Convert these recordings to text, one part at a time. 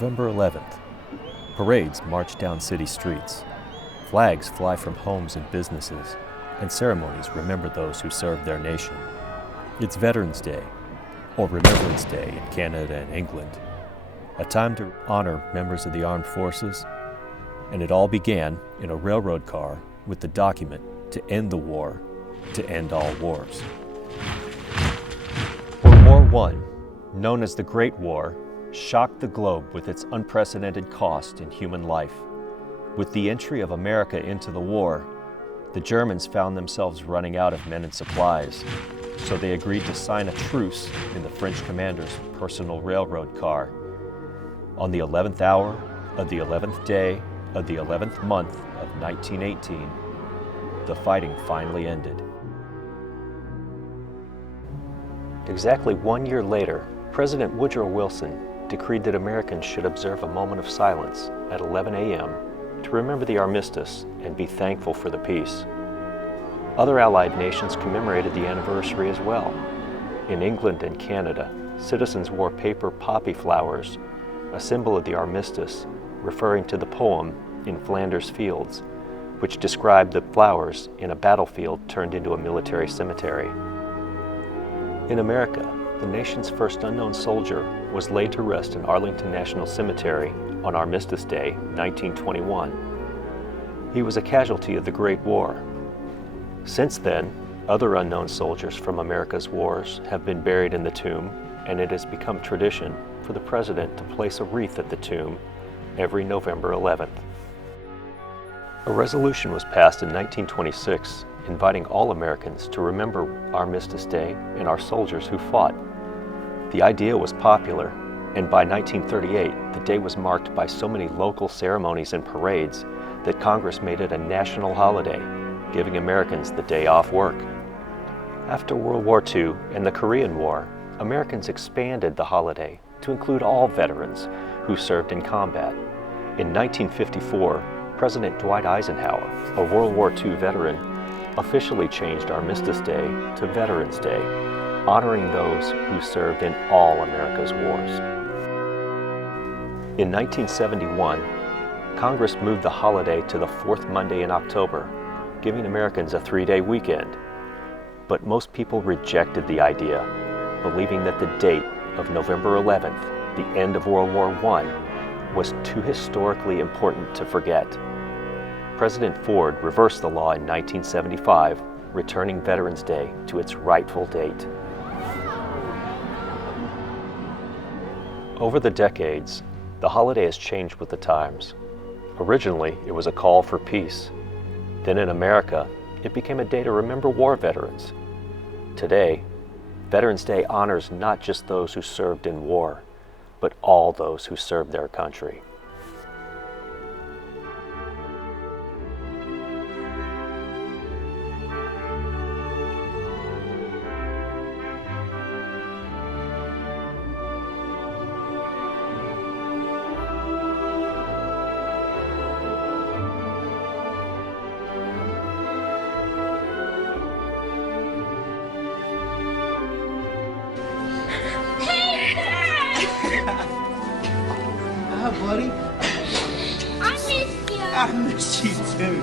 November 11th. Parades march down city streets. Flags fly from homes and businesses, and ceremonies remember those who served their nation. It's Veterans Day, or Remembrance Day in Canada and England, a time to honor members of the armed forces, and it all began in a railroad car with the document to end the war, to end all wars. World War I, known as the Great War, shocked the globe with its unprecedented cost in human life. With the entry of America into the war, the Germans found themselves running out of men and supplies, so they agreed to sign a truce in the French commander's personal railroad car. On the 11th hour of the 11th day of the 11th month of 1918, the fighting finally ended. Exactly 1 year later, President Woodrow Wilson decreed that Americans should observe a moment of silence at 11 a.m. to remember the armistice and be thankful for the peace. Other Allied nations commemorated the anniversary as well. In England and Canada, citizens wore paper poppy flowers, a symbol of the armistice, referring to the poem In Flanders Fields, which described the flowers in a battlefield turned into a military cemetery. In America, the nation's first unknown soldier was laid to rest in Arlington National Cemetery on Armistice Day, 1921. He was a casualty of the Great War. Since then, other unknown soldiers from America's wars have been buried in the tomb, and it has become tradition for the President to place a wreath at the tomb every November 11th. A resolution was passed in 1926 inviting all Americans to remember Armistice Day and our soldiers who fought. The idea was popular, and by 1938, the day was marked by so many local ceremonies and parades that Congress made it a national holiday, giving Americans the day off work. After World War II and the Korean War, Americans expanded the holiday to include all veterans who served in combat. In 1954, President Dwight Eisenhower, a World War II veteran, officially changed Armistice Day to Veterans Day, honoring those who served in all America's wars. In 1971, Congress moved the holiday to the fourth Monday in October, giving Americans a 3-day weekend. But most people rejected the idea, believing that the date of November 11th, the end of World War I, was too historically important to forget. President Ford reversed the law in 1975, returning Veterans Day to its rightful date. Over the decades, the holiday has changed with the times. Originally, it was a call for peace. Then in America, it became a day to remember war veterans. Today, Veterans Day honors not just those who served in war, but all those who served their country. Hi, buddy. I missed you. I miss you too.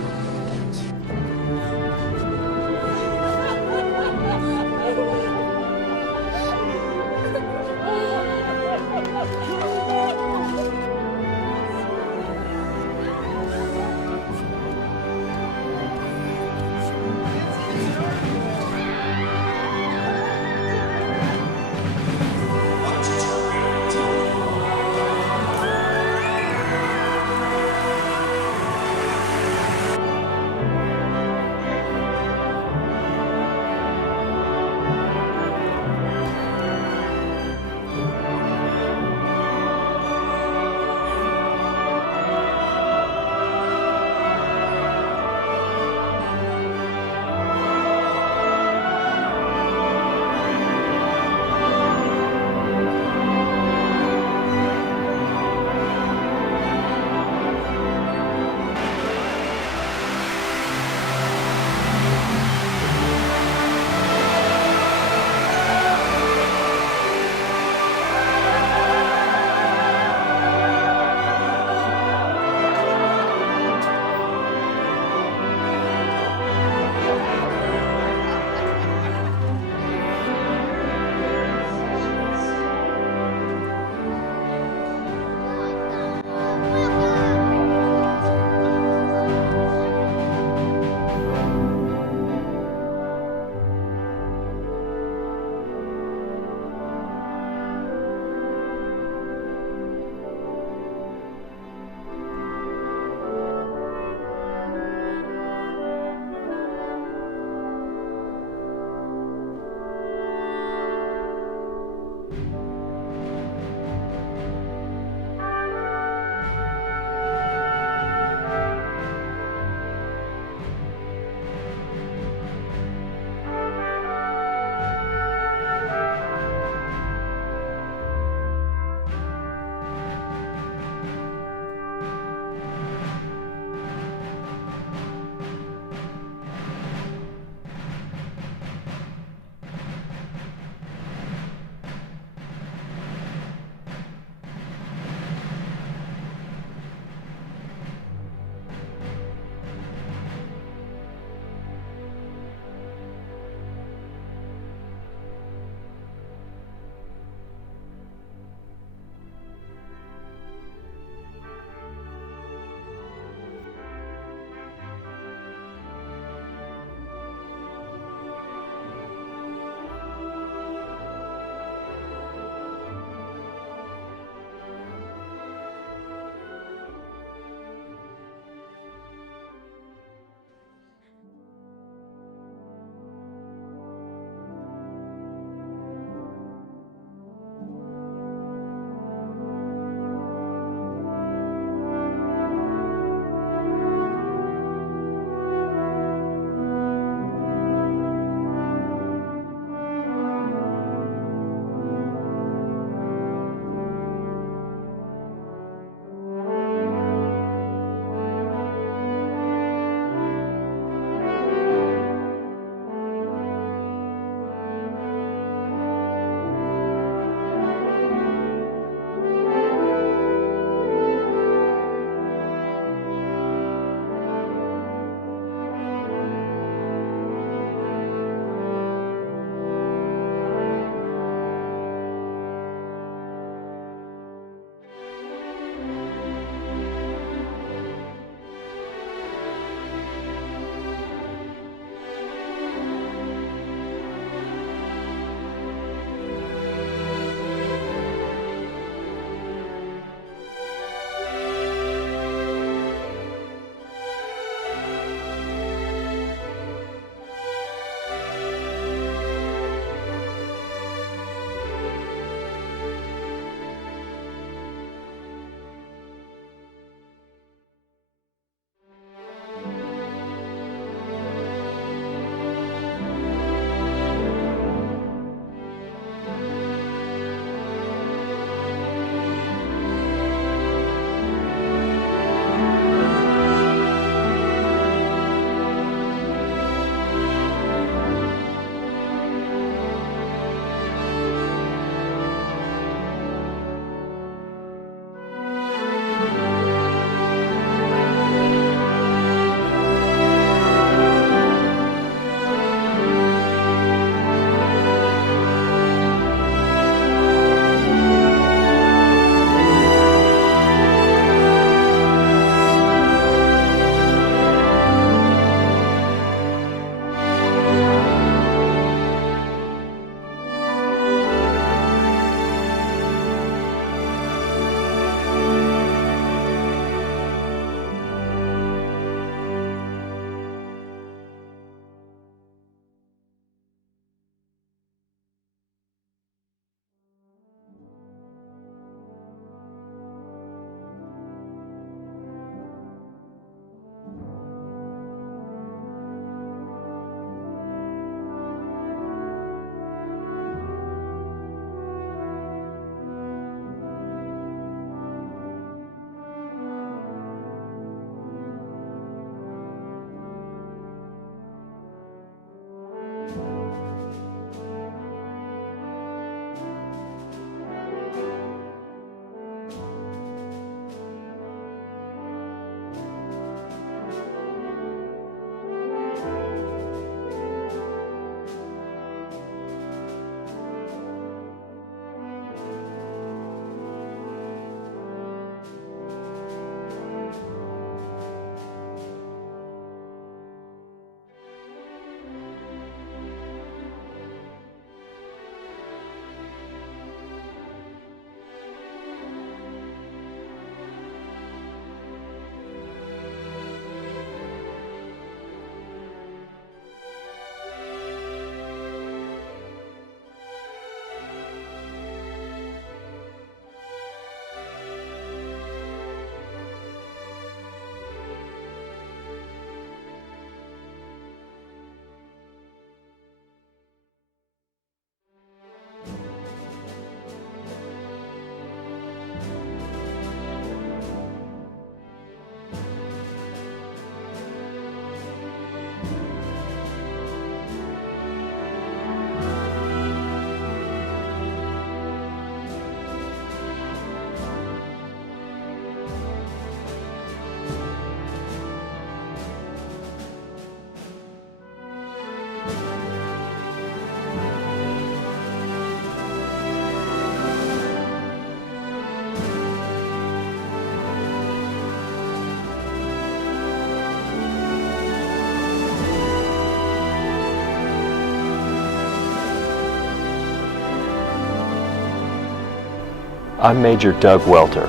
I'm Major Doug Welter,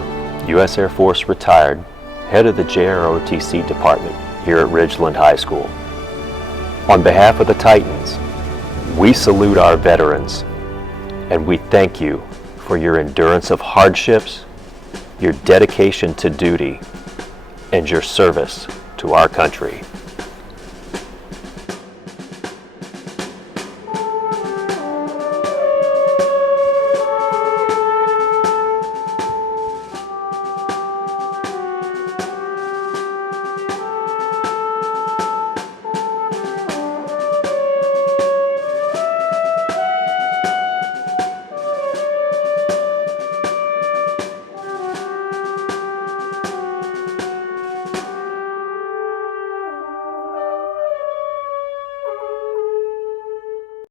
U.S. Air Force retired, head of the JROTC department here at Ridgeland High School. On behalf of the Titans, we salute our veterans, and we thank you for your endurance of hardships, your dedication to duty, and your service to our country.